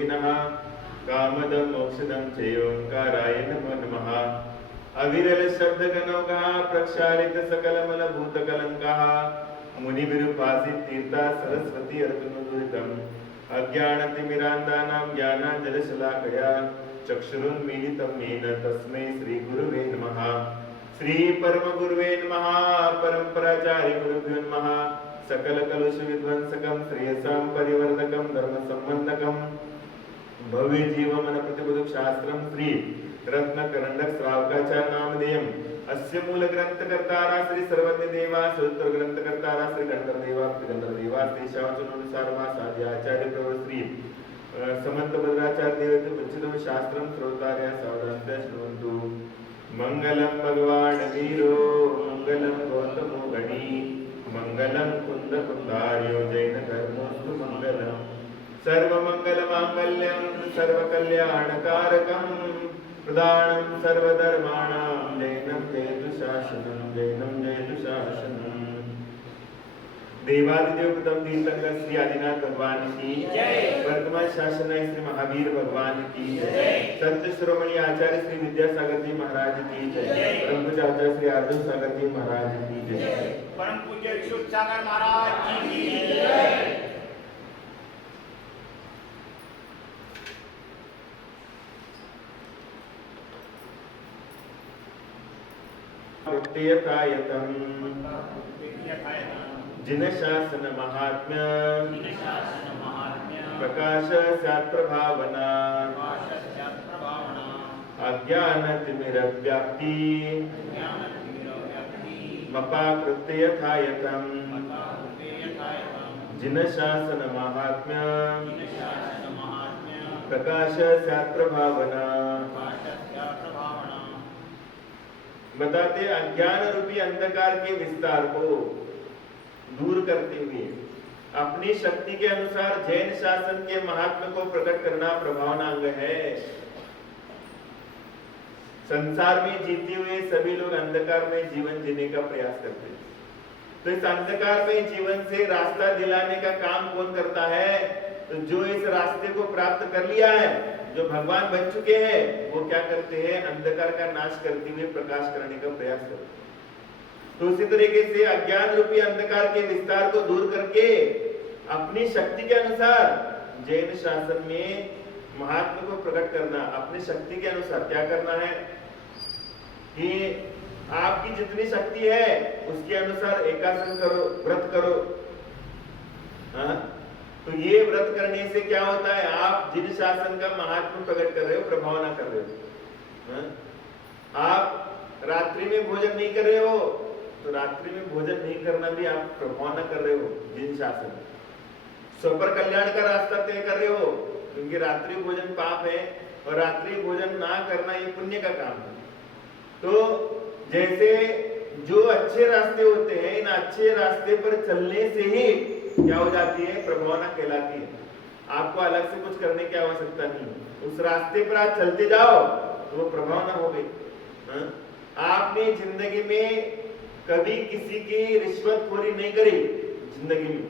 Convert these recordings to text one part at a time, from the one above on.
योगिनः कामदं मोक्षदं चैयोंकाराय नमो नमः। अविरल शब्द गणोगः प्रक्षालित सकलमल भूत कलंकः मुनिविरूपासित तीर्था सरस्वती अर्जुनदुरितम् अज्ञानतिमिरान्धानां ज्ञानाञ्जनशलाकया चक्षुरुन्मीलितं येन तस्मै श्रीगुरुवे नमः। श्री परमगुरुवे नमः। परम्पराचार्य गुरुभ्यो नमः। सकल कलुष विध्वंसकं श्रेयसां परिवर्धकं धर्म संबंधकं भव्य जीवमन प्रतिबुध शास्त्रं श्री रत्न करंडक श्रावकाचार्य नामधेयम् अस्य मूल ग्रंथ कर्तारा श्री सर्वज्ञ देवा सूत्र ग्रंथ कर्तारा श्री गंधर्व देवा गंधर्व देवा देशावचनुसार मासादि आचार्य प्रवर श्री समंत भद्राचार्य देवते उचितम शास्त्रम श्रोतार्य सावधानतया शृण्वन्तु। मंगलम भगवान वीरो मंगलम गौतमो गणी मंगलम कुंद कुंदार्यो जैन धर्मोस्तु मंगलम सर्वमंगल मांगल्यम सर्वकल्याणकारकम प्रदानं सर्वधर्माणां जैनं जयतु शासनं जैनं जयतु शासनं। देवादिदेव प्रथम तीर्थंकर श्री आदिनाथ भगवान की जय। वर्तमान शासन श्री महावीर भगवान की जय। संत शिरोमणि आचार्य श्री विद्यासागर जी महाराज की जय। परम पूज्य आचार्य श्री अर्जुन सागर जी महाराज की जय। परम पूज्य विशुद्ध सागर महाराज की जय। जिन शासन महात्म्य प्रकाश शास्त्र भावना अज्ञान तिमिर व्याप्ति मपाकृत्य यथायतम जिन शासन महात्म्य प्रकाश शास्त्र भावना बताते अज्ञान रूपी अंधकार के विस्तार को दूर करते हुए अपनी शक्ति के अनुसार जैन शासन के महात्म्य को प्रकट करना प्रभावनांग है। संसार में जीते हुए सभी लोग अंधकार में जीवन जीने का प्रयास करते हैं। तो इस अंधकार में जीवन से रास्ता दिलाने का काम कौन करता है? तो जो इस रास्ते को प्राप्त कर लिया है, जो भगवान बन चुके हैं, वो क्या करते हैं? अंधकार का नाश करते हुए प्रकाश करने का प्रयास करते हैं। तो उसी तरीके से अज्ञान रूपी अंधकार के विस्तार को दूर करके अपनी शक्ति के अनुसार जैन शासन में महात्मा को प्रकट करना। अपनी शक्ति के अनुसार क्या करना है कि आपकी जितनी शक्ति है उसके अनुसार एकासन करो, व्रत करो। तो ये व्रत करने से क्या होता है? आप जिन शासन का महात्मा प्रकट कर रहे हो, प्रभावना कर रहे हो। आप रात्रि में भोजन नहीं कर रहे हो, तो रात्रि में भोजन नहीं करना भी आप प्रभावना कर रहे हो जिन शासन। स्वपर कल्याण का रास्ता तय कर रहे हो, क्योंकि रात्रि भोजन पाप है और रात्रि भोजन ना करना ये पुण्य का काम है। तो जैसे जो अच्छे रास्ते होते हैं, इन अच्छे रास्ते पर चलने से ही क्या हो जाती है? प्रभावना कहलाती है। आपको अलग से कुछ करने की आवश्यकता नहीं। उस रास्ते पर आप चलते जाओ तो वो प्रभावना हो गई। आपने जिंदगी में कभी किसी की रिश्वतखोरी नहीं करी, जिंदगी में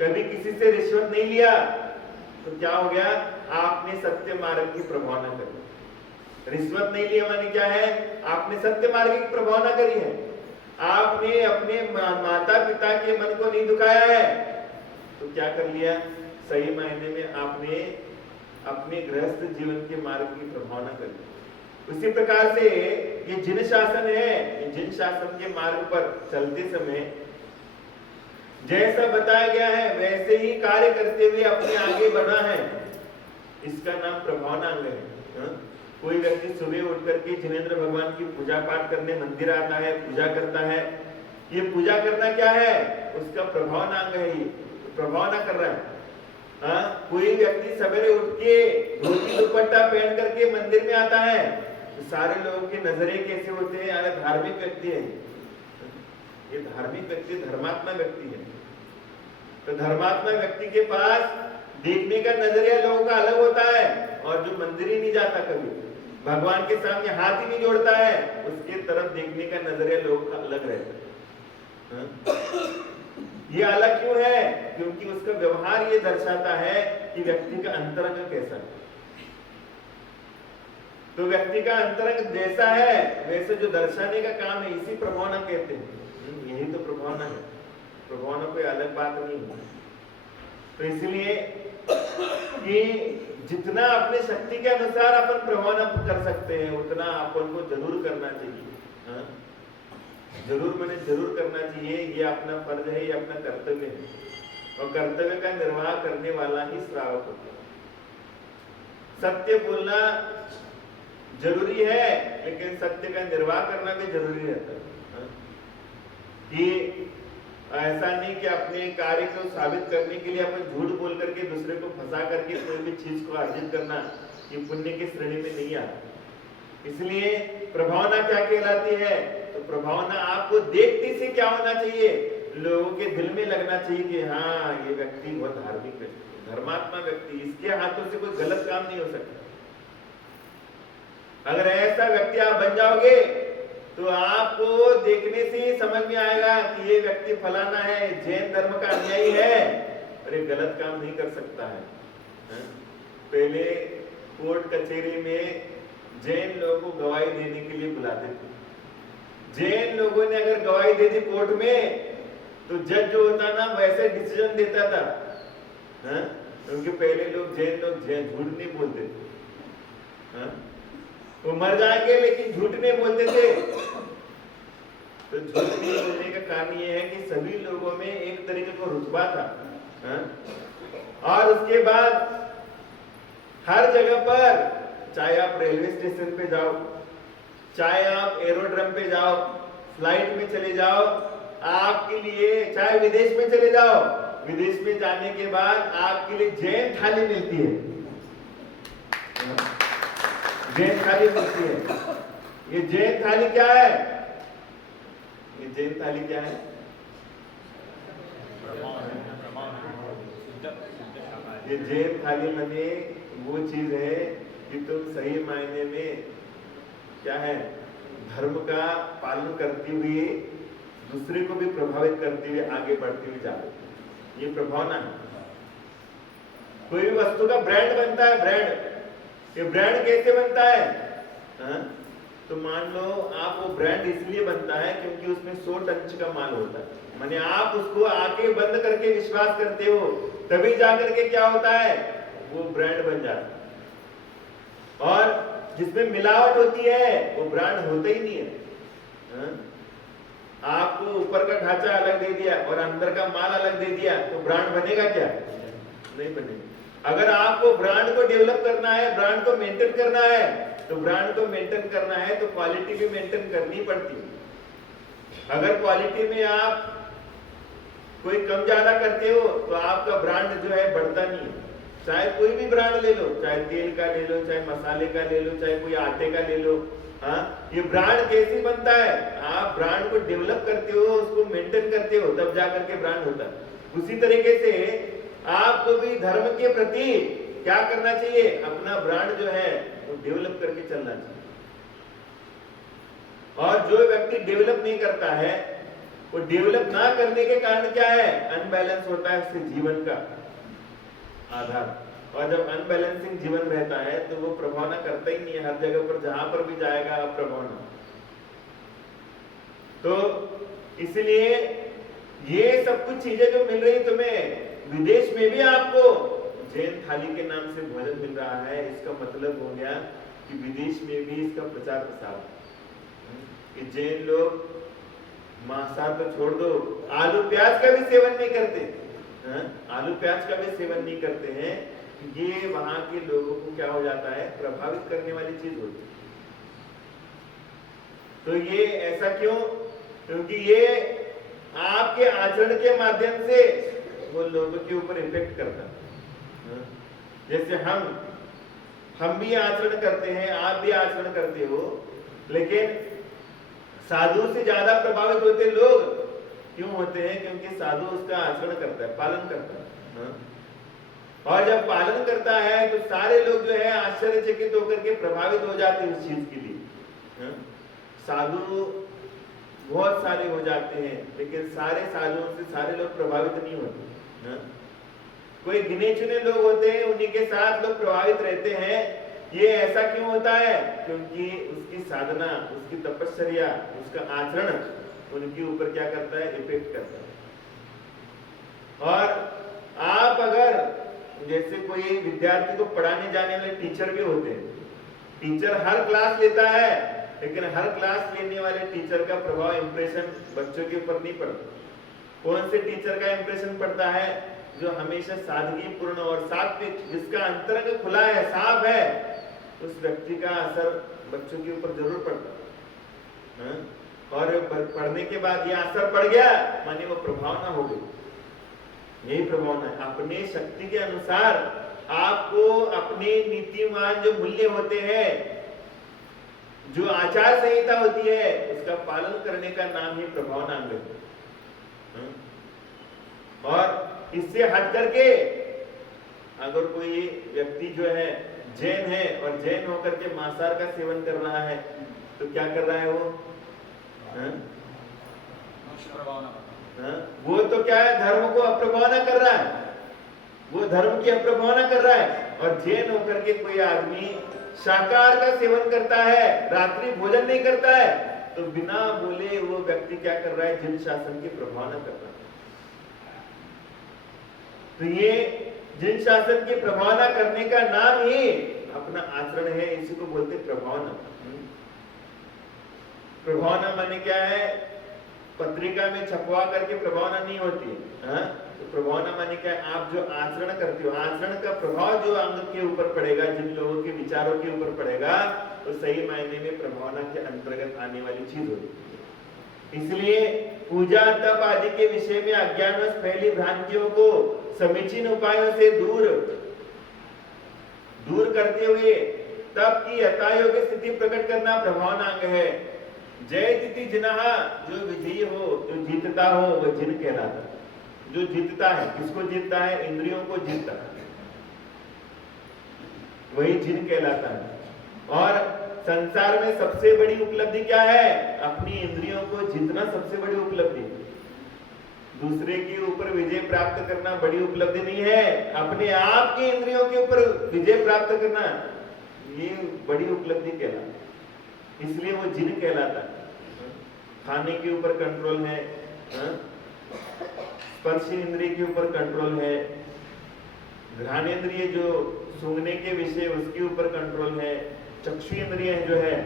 कभी किसी से रिश्वत नहीं लिया, तो क्या हो गया? आपने सत्य मार्ग की प्रभावना करी। रिश्वत नहीं लिया माने क्या है? आपने सत्य मार्ग की प्रभावना करी है। आपने अपने माता पिता के मन को नहीं दुखाया है, तो क्या कर लिया? सही मायने में आपने अपने गृहस्थ जीवन के मार्ग की प्रभावना करी। उसी प्रकार से ये जिन शासन है, जिन शासन के मार्ग पर चलते समय जैसा बताया गया है वैसे ही कार्य करते हुए अपने आगे बढ़ा है, इसका नाम प्रभावनांग है। कोई व्यक्ति सुबह उठ करके जिनेंद्र भगवान की पूजा पाठ करने मंदिर आता है, पूजा करता है। ये पूजा करना क्या है? उसका प्रभावनांग है। ये प्रभावना कर रहा है। कोई व्यक्ति सवेरे उठ के धोती दुपट्टा पहन करके मंदिर में आता है, तो सारे लोगों की नजरें कैसे होते हैं? अरे धार्मिक व्यक्ति है, ये धार्मिक व्यक्ति धर्मात्मा व्यक्ति है। तो धर्मात्मा व्यक्ति के पास देखने का नजरिया लोगों का अलग होता है। और जो मंदिर ही नहीं जाता, कभी भगवान के सामने हाथ ही नहीं जोड़ता है, उसके तरफ देखने का नजरिया लोगों का अलग रहता है। ये अलग क्यों है? क्योंकि उसका व्यवहार ये दर्शाता है कि व्यक्ति का अंतरंग कैसा है। तो व्यक्ति का अंतरंग जैसा है वैसे जो दर्शाने का काम है, इसी प्रभावना कहते हैं। यही तो प्रभावना है, प्रभावना कोई अलग बात नहीं है। तो इसलिए कि जितना अपने शक्ति के अनुसार अपन प्रभावना कर सकते हैं उतना अपन को जरूर करना चाहिए। हाँ? जरूर मैंने जरूर करना चाहिए, ये अपना फर्ज है, ये अपना कर्तव्य है, और कर्तव्य का निर्वाह करने वाला ही श्रावक होता है। सत्य बोलना जरूरी है, लेकिन सत्य का निर्वाह करना भी जरूरी रहता है। हाँ? कि ऐसा नहीं कि अपने कार्य को साबित करने के लिए अपन झूठ बोल करके दूसरे को फंसा करके कोई भी चीज को अर्जित करना, ये पुण्य की श्रेणी में नहीं आता। इसलिए प्रभावना क्या कहलाती है, तो प्रभावना आपको देखते से क्या होना चाहिए, लोगों के दिल में लगना चाहिए कि हाँ ये व्यक्ति बहुत धार्मिक व्यक्ति, धर्मात्मा व्यक्ति, इसके हाथों से कोई गलत काम नहीं हो सकता। अगर ऐसा व्यक्ति आप बन जाओगे तो आपको देखने से ही समझ में आएगा कि ये व्यक्ति फलाना है, जैन धर्म का अनुयायी है और ये गलत काम नहीं कर सकता है। पहले कोर्ट कचहरी में जैन लोगों को गवाही देने के लिए बुलाते थे। जैन लोगों ने अगर गवाही दे दी कोर्ट में तो जज जो होता ना वैसे डिसीजन देता था। क्योंकि पहले लोग जैन झूठ नहीं बोलते थे। वो मर जाएंगे लेकिन झूठ नहीं बोलते थे। तो झूठ नहीं बोलने का कारण ये है कि सभी लोगों में एक तरीके का रुतबा था। और उसके बाद हर जगह पर, चाहे आप रेलवे स्टेशन पे जाओ, चाहे आप एरोड्रम पे जाओ, फ्लाइट में चले जाओ, आपके लिए चाहे विदेश में चले जाओ, विदेश में जाने के बाद आपके लिए जैन थाली मिलती है। जैन थाली मिलती है। ये जैन थाली क्या है, ये जैन थाली क्या है, ये जैन थाली माने वो चीज है कि तुम सही मायने में क्या है, धर्म का पालन करते हुए दूसरे को भी प्रभावित करते हुए आगे बढ़ते हुए जाते। ये प्रभावना है। कोई भी वस्तु का ब्रांड बनता है, ब्रांड, ये ब्रांड कैसे बनता है? तो मान लो आप वो ब्रांड इसलिए बनता है क्योंकि उसमें 100 टन का माल होता है, माने आप उसको आके बंद करके विश्वास करते हो, तभी जाकर के क्या होता है, वो ब्रांड बन जाता है। और जिसमें मिलावट होती है वो ब्रांड होता ही नहीं है। आपको ऊपर का ढांचा अलग दे दिया और अंदर का माल अलग दे दिया तो ब्रांड बनेगा क्या? नहीं बनेगा। अगर आपको ब्रांड को डेवलप करना है, ब्रांड को मेंटेन करना है, तो ब्रांड को मेंटेन करना है तो क्वालिटी भी मेंटेन करनी पड़ती है। अगर क्वालिटी में आप कोई कम ज्यादा करते हो तो आपका ब्रांड जो है बढ़ता नहीं है। चाहे कोई भी ब्रांड ले लो, चाहे तेल का ले लो, चाहे मसाले का ले लो, चाहे कोई आटे का ले लो। ये ब्रांड कैसे बनता है? आप ब्रांड को डेवलप करते हो, उसको मेंटेन करते हो, तब जाकर के ब्रांड होता है। उसी तरीके से आपको भी धर्म के प्रति क्या करना चाहिए, अपना ब्रांड जो है वो डेवलप करके चलना चाहिए। और जो व्यक्ति डेवलप नहीं करता है, वो डेवलप ना करने के कारण क्या है, अनबैलेंस होता है उसके जीवन का आधार। और जब अनबैलेंसिंग जीवन रहता है तो वो प्रभावना करता ही नहीं है, हर जगह पर जहां पर भी जाएगा अप्रभावना। तो इसलिए ये सब कुछ चीजें जो मिल रही तुम्हें, विदेश में भी आपको जैन थाली के नाम से भोजन मिल रहा है, इसका मतलब हो गया कि विदेश में भी इसका प्रचार प्रसार कि जैन लोग मांसाहार तो छोड़ दो, आलू प्याज का भी सेवन नहीं करते। आलू प्याज का भी सेवन नहीं करते हैं। ये वहां के लोगों को क्या हो जाता है, प्रभावित करने वाली चीज होती है। तो ये ऐसा क्यों? क्योंकि ये आपके आचरण के माध्यम से वो लोगों के ऊपर इफेक्ट करता है। जैसे हम भी आचरण करते हैं, आप भी आचरण करते हो, लेकिन साधु से ज्यादा प्रभावित होते लोग क्यों होते हैं? क्योंकि साधु उसका आचरण करता है, पालन करता है। और जब पालन करता है तो सारे लोग जो है आश्चर्यचकित होकर के प्रभावित हो जाते हैं उस चीज के लिए। साधु बहुत सारे हो जाते हैं, लेकिन सारे साधुओं से सारे लोग प्रभावित नहीं होते। कोई गिने चुने लोग होते हैं, उन्हीं के साथ लोग प्रभावित रहते हैं। ये ऐसा क्यों होता है? क्योंकि उसकी साधना, उसकी तपश्चर्या, उसका आचरण उनके ऊपर क्या करता है? इफेक्ट करता है। और आप अगर जैसे कोई विद्यार्थी को पढ़ाने जाने वाले टीचर भी होते हैं, टीचर हर क्लास लेता है, लेकिन हर क्लास लेने वाले टीचर का प्रभाव, इंप्रेशन बच्चों के ऊपर नहीं पड़ता। कौन से टीचर का इंप्रेशन पड़ता है? जो हमेशा सादगी पूर्ण और सात्विक, जिसका अंतरंग खुला है, साफ है, उस व्यक्ति का असर बच्चों के ऊपर जरूर पड़ता है। और पढ़ने के बाद यह असर पड़ गया माने वो प्रभावना हो गई। यही प्रभावना है। अपने शक्ति के अनुसार आपको अपने नीतिमान जो मूल्य होते हैं, जो आचार संहिता होती है, उसका पालन करने का नाम ही प्रभावनांग है। और इससे हट करके अगर कोई व्यक्ति जो है जैन है और जैन होकर के मांसाहार का सेवन कर रहा है, तो क्या कर रहा है वो? वो तो क्या है? धर्म को अप्रभावना कर रहा है, वो धर्म की अप्रभावना कर रहा है। और जैन होकर के कोई आदमी शाकाहार का सेवन करता है, रात्रि भोजन नहीं करता है, तो बिना बोले वो व्यक्ति क्या कर रहा है? जिन शासन की प्रभावना कर रहा है। तो ये जिन शासन की प्रभावना करने का नाम ही अपना आचरण है, इसी को बोलते प्रभावना। प्रभावना माने क्या है? पत्रिका में छपवा करके प्रभावना नहीं होती है। तो प्रभावना माने क्या है? आप जो आचरण करते हो, आचरण का प्रभाव जो अंग के ऊपर पड़ेगा, जिन लोगों के विचारों के ऊपर पड़ेगा, तो सही मायने में प्रभावना के अंतर्गत आने वाली चीज होती है। इसलिए पूजा तप आदि के विषय में अज्ञानवश फैली भ्रांतियों को समीचीन उपायों से दूर करते हुए तप की यथायोग्य स्थिति प्रकट करना प्रभावनांग है। जयति जिनः, जो विजयी हो, जो जीतता हो, वह जिन कहलाता है। जो जीतता है, किसको जीतता है? इंद्रियों को जीतता है, वही जिन कहलाता है। और संसार में सबसे बड़ी उपलब्धि क्या है? अपनी इंद्रियों को जीतना सबसे बड़ी उपलब्धि। दूसरे के ऊपर विजय प्राप्त करना बड़ी उपलब्धि नहीं है, अपने आप की इंद्रियों के ऊपर विजय प्राप्त करना ये बड़ी उपलब्धि कहलाता है। इसलिए वो जिन कहलाता है। खाने के ऊपर कंट्रोल है, स्पर्श इंद्रिय के ऊपर कंट्रोल है, घ्राणेंद्रिय जो सूंघने के विषय उसके ऊपर कंट्रोल है, चक्षु इंद्रिय जो है,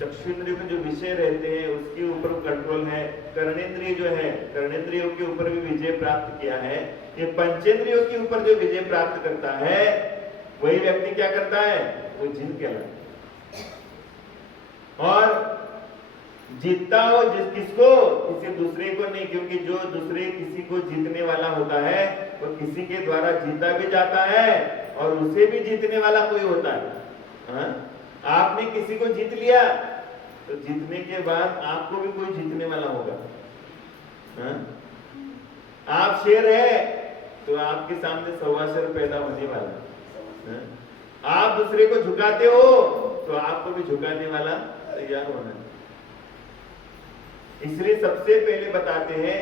चक्षु इंद्रियों के जो विषय रहते हैं उसके ऊपर कंट्रोल है, कर्णेंद्रिय जो है, कर्णेंद्रियों के ऊपर भी विजय प्राप्त किया है। ये पंचेंद्रियों के ऊपर जो विजय प्राप्त करता है, वही व्यक्ति क्या करता है? वो जिन कहलाता है। और जीतता हो किसको? किसी दूसरे को नहीं, क्योंकि जो दूसरे किसी को जीतने वाला होता है वो किसी के द्वारा जीता भी जाता है और उसे भी जीतने वाला कोई होता है। आपने किसी को जीत लिया तो जीतने के बाद आपको भी कोई जीतने वाला होगा। आप शेर है तो आपके सामने 1.25 शेर पैदा होने वाला। आप दूसरे को झुकाते हो तो आपको भी झुकाने वाला तैयार होना है। इसलिए सबसे पहले बताते हैं,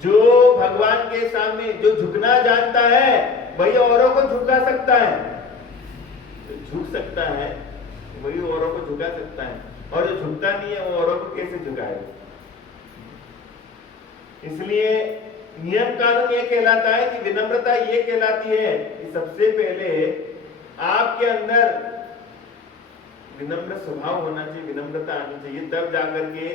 जो भगवान के सामने जो झुकना जानता है वही औरों को झुका सकता है। जो झुक सकता है वही औरों को झुका सकता है, और जो झुकता नहीं है वो औरों को कैसे झुकाएगा? इसलिए नियम कानून ये कहलाता है कि विनम्रता ये कहलाती है कि सबसे पहले आपके अंदर विनम्र स्वभाव होना चाहिए, विनम्रता आनी चाहिए, तब जाकर के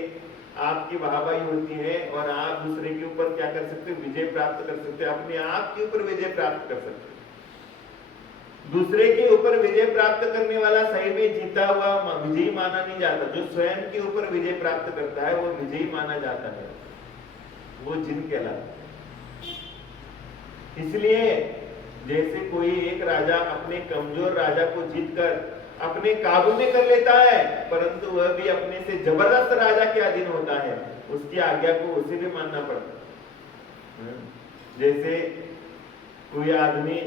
आपकी वाहवाही होती है और आप दूसरे के ऊपर क्या कर सकते हो? विजय प्राप्त कर सकते हो, अपने आप के ऊपर विजय प्राप्त कर सकते हो। दूसरे के ऊपर विजय प्राप्त करने वाला सही में जीता हुआ विजयी माना नहीं जाता। जो स्वयं के ऊपर विजय प्राप्त करता है वो विजयी माना जाता है, वो जिन कहलाता है। इसलिए जैसे कोई एक राजा अपने कमजोर राजा को जीतकर अपने काबू में कर लेता है, परंतु वह भी अपने से जबरदस्त राजा के अधीन होता है, उसकी आज्ञा को उसे भी मानना पड़ता है। जैसे कोई आदमी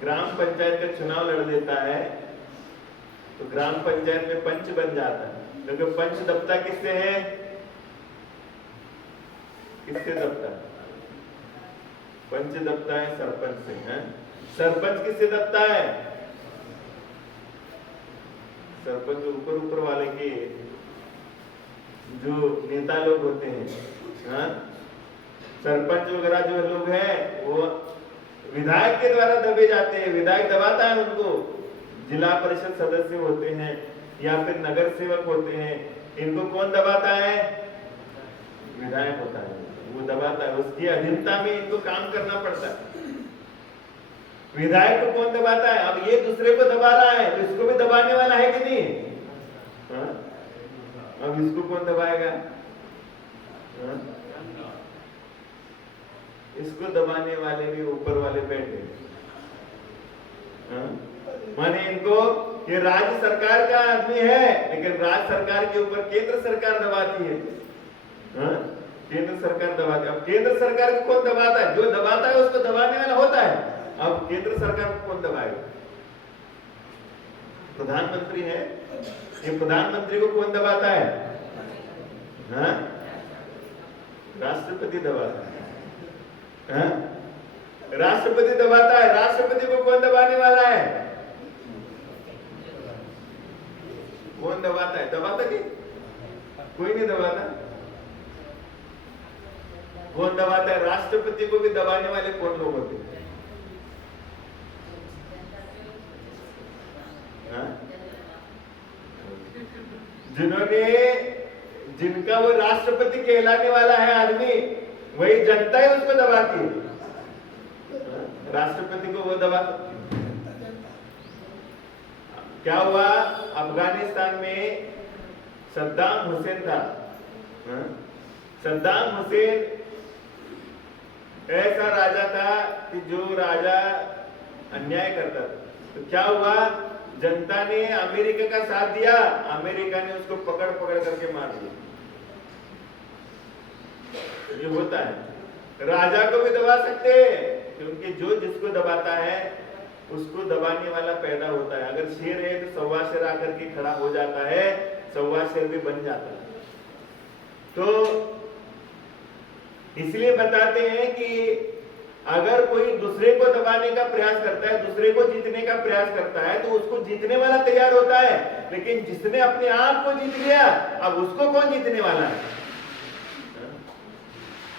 ग्राम पंचायत का चुनाव लड़ देता है तो ग्राम पंचायत में पंच बन जाता है, क्योंकि पंच दबता किससे है? किससे दबता? पंच दबता है सरपंच से, हैं? सरपंच किससे दबता है? सरपंच ऊपर ऊपर वाले के जो नेता लोग होते हैं, हाँ? सरपंच वगैरह जो लोग हैं वो विधायक के द्वारा दबे जाते हैं, विधायक दबाता है उनको। जिला परिषद सदस्य होते हैं या फिर नगर सेवक होते हैं, इनको कौन दबाता है? विधायक होता है, वो दबाता है, उसकी अधीनता में इनको काम करना पड़ता है। विधायक को कौन दबाता है? अब ये दूसरे को दबा रहा है तो इसको भी दबाने वाला है कि नहीं? हाँ? अब इसको कौन दबाएगा? हाँ? इसको दबाने वाले भी ऊपर वाले बैठे, हाँ? माने इनको, ये राज्य सरकार का आदमी है लेकिन राज्य सरकार के ऊपर केंद्र सरकार दबाती है, हाँ? केंद्र सरकार दबाती है। अब केंद्र सरकार को कौन दबाता है? जो दबाता है उसको दबाने वाला होता है। अब केंद्र सरकार को कौन दबाएगा? प्रधानमंत्री है, ये प्रधानमंत्री को कौन दबाता है? हाँ? राष्ट्रपति दबाता है, हाँ? राष्ट्रपति दबाता है। राष्ट्रपति को कौन दबाने वाला है? कौन दबाता है? दबाता कि कोई नहीं दबाता। कौन दबाता है? राष्ट्रपति को भी दबाने वाले कौन लोग होते हैं? हाँ? जिनका वो राष्ट्रपति कहलाने वाला है आदमी, वही जनता ही उसको दबाती है। हाँ? राष्ट्रपति को वो दबा। क्या हुआ? अफगानिस्तान में सद्दाम हुसैन था, हाँ? सद्दाम हुसैन ऐसा राजा था कि जो राजा अन्याय करता था। तो क्या हुआ? जनता ने अमेरिका का साथ दिया, अमेरिका ने उसको पकड़ पकड़ करके मार दिया। ये होता है। राजा को भी दबा सकते हैं क्योंकि जो जिसको दबाता है उसको दबाने वाला पैदा होता है। अगर शेर है तो सवा शेर आकर के खड़ा हो जाता है, सवा शेर भी बन जाता है। तो इसलिए बताते हैं कि अगर कोई दूसरे को दबाने का प्रयास करता है, दूसरे को जीतने का प्रयास करता है, तो उसको जीतने वाला तैयार होता है। लेकिन जिसने अपने आप को जीत लिया, अब उसको कौन जीतने वाला है?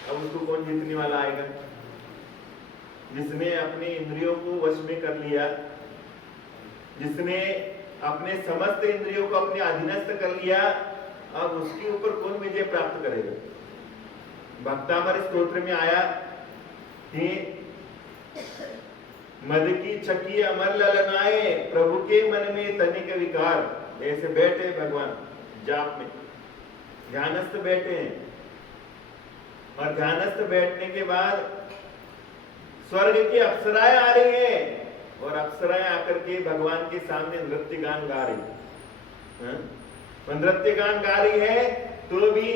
अब उसको कौन जीतने वाला आएगा? जिसने अपने इंद्रियों को वश में कर लिया, जिसने अपने समस्त इंद्रियों को अपने अधीनस्थ कर लिया, अब उसके ऊपर कौन विजय प्राप्त करेगा? भक्तामर स्तोत्र में आया कि मद की छकी अमर ललनाए, प्रभु के मन में तनिक विकार। ऐसे बैठे भगवान जाप में, ध्यानस्थ बैठे हैं, और ध्यानस्थ बैठने के बाद स्वर्ग की अप्सराएं आ रही हैं, और अप्सराएं आकर के भगवान के सामने नृत्य गान गा रही हैं। नृत्य गान गा रही है तो भी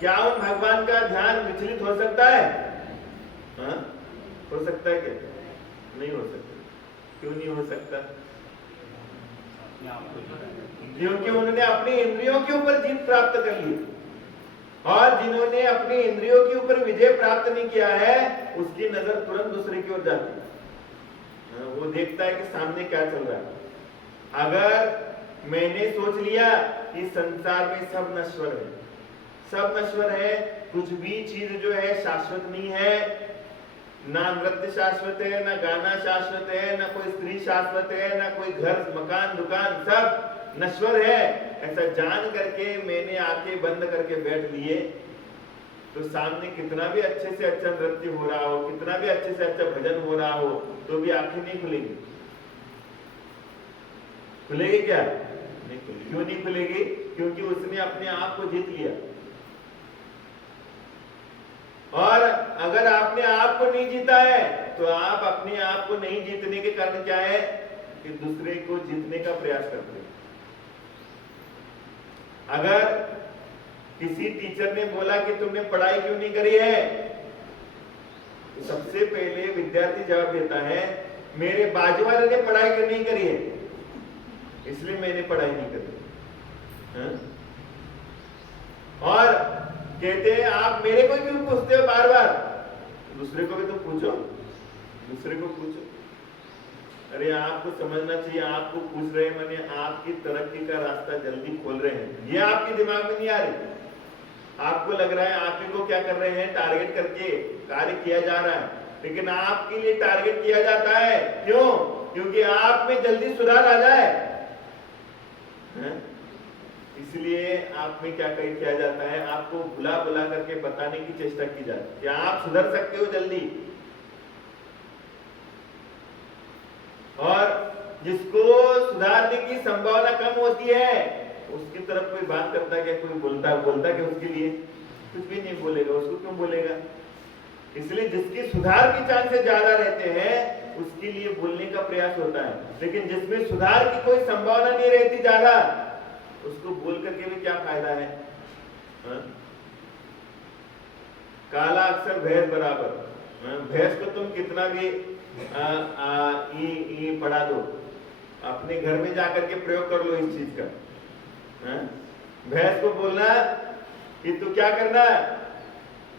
क्या उन भगवान का ध्यान विचलित हो सकता है? हाँ? हो सकता है क्या? नहीं हो सकता। क्यों नहीं हो सकता? क्योंकि उन्होंने अपनी इंद्रियों के ऊपर जीत प्राप्त कर ली, और जिन्होंने अपनी इंद्रियों के ऊपर विजय प्राप्त नहीं किया है उसकी नजर तुरंत दूसरे की ओर जाती है। वो देखता है कि सामने क्या चल रहा है। अगर मैंने सोच लिया कि संसार में सब नश्वर है, सब नश्वर है, कुछ भी चीज जो है शाश्वत नहीं है, ना नृत्य शाश्वत है, ना गाना शाश्वत है, ना कोई स्त्री शाश्वत है, ना कोई घर मकान दुकान, सब नश्वर है, ऐसा जान करके मैंने आंखें बंद करके बैठ लिए, तो सामने कितना भी अच्छे से अच्छा नृत्य हो रहा हो, कितना भी अच्छे से अच्छा भजन हो रहा हो, तो भी आंखें नहीं खुलेगी। खुलेगी क्या? नहीं खुलेगी। क्यों नहीं खुलेगी? क्योंकि उसने अपने आप को जीत लिया। और अगर आपने आप को नहीं जीता है तो आप अपने आप को नहीं जीतने के कारण क्या है कि दूसरे को जीतने का प्रयास करते हैं। अगर किसी टीचर ने बोला कि तुमने पढ़ाई क्यों नहीं करी है, तो सबसे पहले विद्यार्थी जवाब देता है मेरे बाजू वाले ने पढ़ाई क्यों नहीं करी है, इसलिए मैंने पढ़ाई नहीं करी। हाँ? और कहते हैं आप मेरे को क्यों पूछते हो बार बार, दूसरे को भी तो पूछो, दूसरे को पूछो। अरे आपको समझना चाहिए, आपको पूछ रहे हैं माने आपकी तरक्की का रास्ता जल्दी खोल रहे हैं, ये आपके दिमाग में नहीं आ रही। आपको लग रहा है आप ही को क्या कर रहे हैं, टारगेट करके कार्य किया जा रहा है, लेकिन आपके लिए टारगेट किया जाता है। क्यों? क्योंकि आप में जल्दी सुधार आ जाए, इसलिए आप में क्या किया जाता है, आपको बुला बुला करके बताने की चेष्टा की जाती है कि आप सुधर सकते हो जल्दी। और जिसको सुधारने की संभावना कम होती है उसकी तरफ कोई बात करता क्या, कोई बोलता क्या उसके लिए? कुछ भी नहीं बोलेगा, उसको क्यों बोलेगा? इसलिए जिसकी सुधार की चांसेस ज्यादा रहते हैं उसके लिए बोलने का प्रयास होता है, लेकिन जिसमें सुधार की कोई संभावना नहीं रहती ज्यादा, उसको बोल करके भी क्या फायदा है? काला अक्षर भैंस बराबर। भैंस को तुम कितना भी ई पढ़ा दो, अपने घर में जाकर के प्रयोग कर लो इस चीज का। भैंस को बोलना कि तू क्या करना,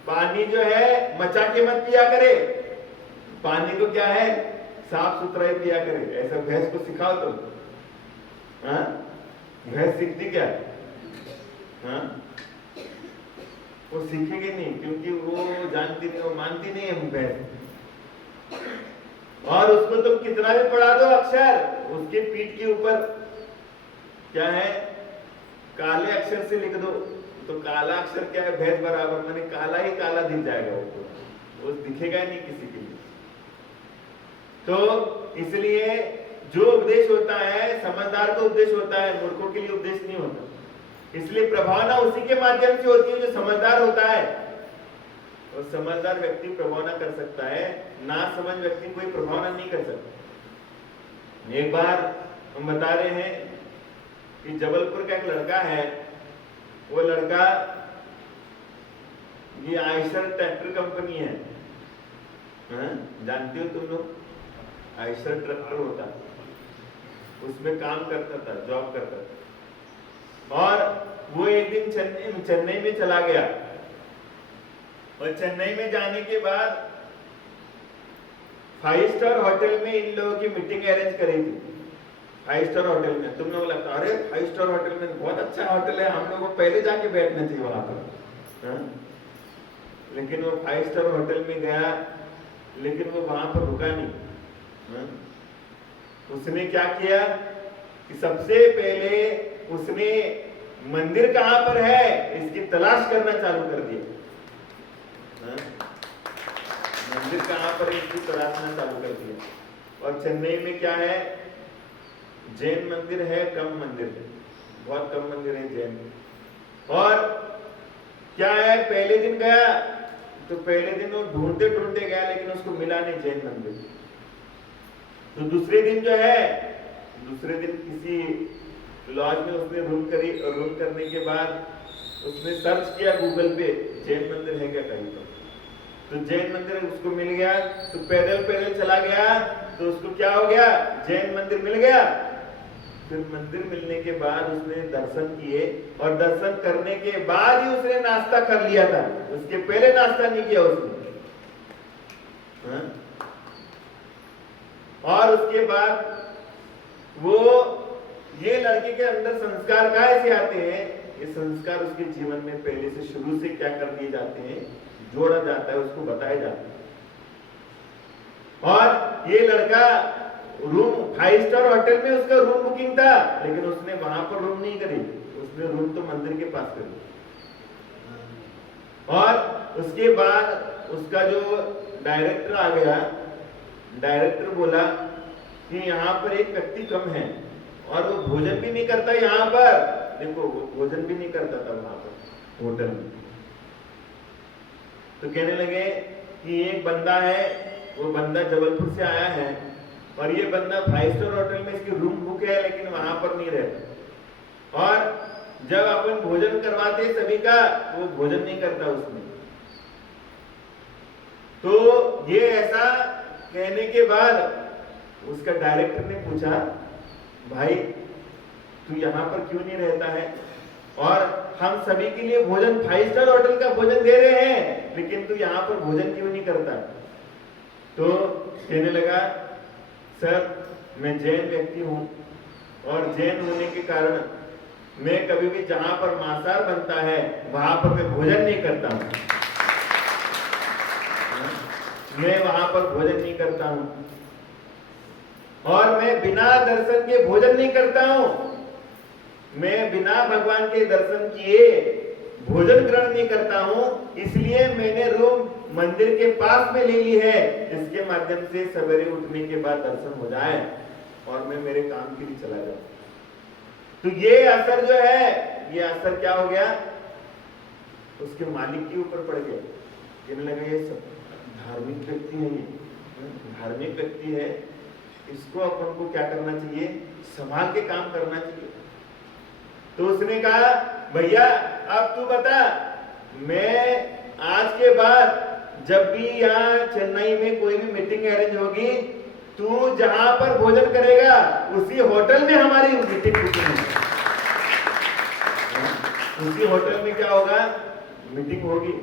पानी जो है मचा के मत पिया करे, पानी को क्या है साफ सुथरा ही पिया करे, ऐसा भैंस को सिखाओ तुम। भैंस सीखती क्या? वो सीखेगी नहीं, क्योंकि वो जानती नहीं, वो मानती नहीं है भैंस। और उसको तुम कितना भी पढ़ा दो अक्षर, उसके पीठ के ऊपर क्या है, काले अक्षर से लिख दो, तो काला अक्षर क्या है, भैंस बराबर, माने काला ही काला दिख जाएगा, वो दिखेगा ही नहीं किसी के लिए। तो इसलिए जो उपदेश होता है समझदार को उपदेश होता है, मूर्खों के लिए उपदेश नहीं होता। इसलिए प्रभावना उसी के माध्यम से होती है जो समझदार होता है, और समझदार व्यक्ति प्रभावना कर सकता है, ना समझ व्यक्ति कोई प्रभावना नहीं कर सकता। एक बार हम बता रहे हैं कि जबलपुर का एक लड़का है, वो लड़का, ये आयशर ट्रैक्टर कंपनी है, जानते हो तुम लोग? आयशर ट्रैक्टर होता है, उसमें काम करता था, जॉब करता था। और वो एक दिन चेन्नई में चला गया, और चेन्नई में जाने के बाद 5 स्टार होटल में इन लोगों की मीटिंग अरेंज करी थी। 5 स्टार होटल में तुम लोग लगता अरे 5 स्टार होटल में बहुत अच्छा होटल है, हम लोगों को पहले जाके बैठना चाहिए वहां पर। लेकिन वो 5 स्टार होटल में गया, लेकिन वो वहां पर रुका नहीं। उसने क्या किया कि सबसे पहले उसने मंदिर कहां पर है इसकी तलाश करना चालू कर दिया। मंदिर कहां पर है इसकी तलाशना चालू कर दिया। और चेन्नई में क्या है, जैन मंदिर है, कम मंदिर है, बहुत कम मंदिर है जैन। और क्या है, पहले दिन गया तो पहले दिन वो ढूंढते ढूंढते गया, लेकिन उसको मिला नहीं जैन मंदिर। तो दूसरे दिन जो है, दूसरे दिन किसी लॉज में उसने रूम करने के बाद उसने सर्च किया गूगल पे जैन मंदिर है क्या कहीं पर, तो जैन मंदिर उसको मिल गया। तो पैदल पैदल चला गया, तो उसको क्या हो गया, जैन मंदिर मिल गया। फिर मंदिर मिलने के बाद उसने दर्शन किए, और दर्शन करने के बाद ही उसने नाश्ता कर लिया था, उसके पहले नाश्ता नहीं किया उसने। और उसके बाद वो, ये लड़के के अंदर संस्कार कैसे आते हैं, ये संस्कार उसके जीवन में पहले से शुरू से क्या कर दिए जाते हैं, जोड़ा जाता है, उसको बताया जाता है। और ये लड़का रूम 5 स्टार होटल में उसका रूम बुकिंग था, लेकिन उसने वहां पर रूम नहीं करी, उसने रूम तो मंदिर के पास करी। और उसके बाद उसका जो डायरेक्टर आ गया, डायरेक्टर बोला कि यहाँ पर एक व्यक्ति कम है और वो भोजन भी नहीं करता यहाँ पर। देखो, वो भोजन भी नहीं करता था वहां पर होटल में। तो कहने लगे कि एक बंदा है, वो बंदा जबलपुर से आया है, और ये बंदा 5 स्टार होटल में इसकी रूम बुक है, लेकिन वहां पर नहीं रहता। और जब अपन भोजन करवाते सभी का, वो भोजन नहीं करता उसमें। तो ये ऐसा कहने के बाद उसका डायरेक्टर ने पूछा, भाई तू यहाँ पर क्यों नहीं रहता है, और हम सभी के लिए भोजन 5 स्टार होटल का भोजन दे रहे हैं, लेकिन तू यहाँ पर भोजन क्यों नहीं करता। तो कहने लगा, सर मैं जैन व्यक्ति हूं और जैन होने के कारण मैं कभी भी जहां पर मांसाहार बनता है वहां पर मैं भोजन नहीं करता हूं, मैं वहां पर भोजन नहीं करता हूं, और मैं बिना दर्शन के भोजन नहीं करता हूं, मैं बिना भगवान के दर्शन किए भोजन ग्रहण नहीं करता हूं, इसलिए मैंने रूम मंदिर के पास में ले ली है, जिसके माध्यम से सवेरे उठने के बाद दर्शन हो जाए और मैं मेरे काम के लिए चला जाऊं। तो ये असर जो है, ये असर क्या हो गया, उसके मालिक के ऊपर पड़ गया। कहने लगा ये सब धार्मिक व्यक्ति है, ये धार्मिक व्यक्ति है, इसको अपन को क्या करना चाहिए, संभाल के काम करना चाहिए। तो उसने कहा, भैया अब तू बता, मैं आज के बाद जब भी यहाँ चेन्नई में कोई भी मीटिंग अरेंज होगी, तू जहां पर भोजन करेगा उसी होटल में हमारी मीटिंग बुकिंग होगी, उसी होटल में क्या होगा, मीटिंग होगी।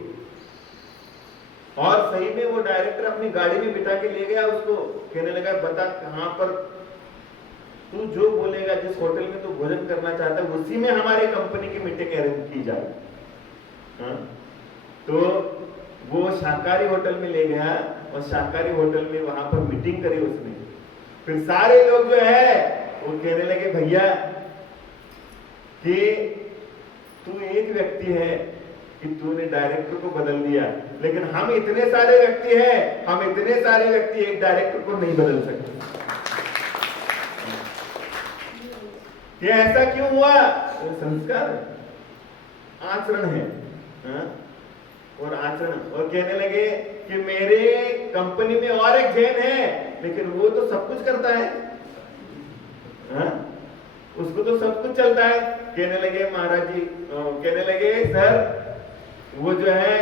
और सही में वो डायरेक्टर अपनी गाड़ी में बिठा के ले गया उसको। कहने लगा, बता कहां पर, तू जो बोलेगा, जिस होटल में तू भोजन करना चाहता है उसी में हमारे कंपनी की मीटिंग अरेंज की जाए। तो वो शाकाहारी होटल में ले गया और शाकाहारी होटल में वहां पर मीटिंग करी उसने। फिर सारे लोग जो है वो कहने लगे, भैया कि तू एक व्यक्ति है कि तूने डायरेक्टर को बदल दिया, लेकिन हम इतने सारे व्यक्ति हैं, हम इतने सारे व्यक्ति एक डायरेक्टर को नहीं बदल सकते। ये ऐसा क्यों हुआ, ये संस्कार है, आचरण है, और आचरण। और कहने लगे कि मेरे कंपनी में और एक जैन है, लेकिन वो तो सब कुछ करता है, उसको तो सब कुछ चलता है। कहने लगे, महाराज जी, कहने लगे, सर वो जो है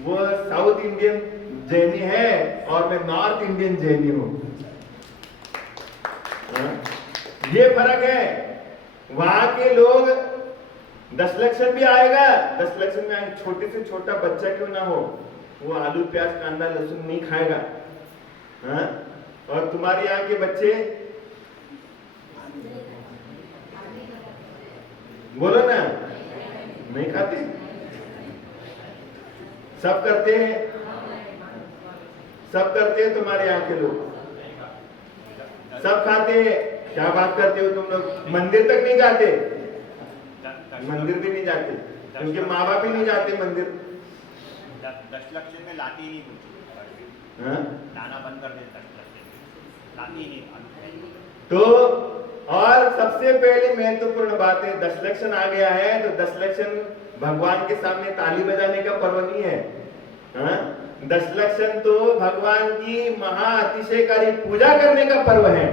वो साउथ इंडियन जैनी है और मैं नॉर्थ इंडियन जैनी हूं, ये फर्क है। वहां के लोग 10 लक्षण भी आएगा, 10 लक्षण में आएगा, छोटे से छोटा बच्चा क्यों ना हो, वो आलू प्याज कांदा लहसुन नहीं खाएगा। और तुम्हारे यहाँ के बच्चे बोलो ना, नहीं खाते, सब करते हैं, सब करते हैं तुम्हारे यहाँ के लोग, सब खाते हैं। क्या बात करते हो तुम लोग, मंदिर तक नहीं जाते, मंदिर भी नहीं जाते, उनके माँ बाप भी नहीं जाते मंदिर। 10 लक्ष में लाती ही नहीं, लाना बंद कर देता, लाती ही नहीं। तो और सबसे पहली महत्वपूर्ण बात है, 10 लक्षण आ गया है तो 10 लक्षण भगवान के सामने ताली बजाने का पर्व नहीं है। 10 लक्षण तो भगवान की महा अतिशयकारी पूजा करने का पर्व है,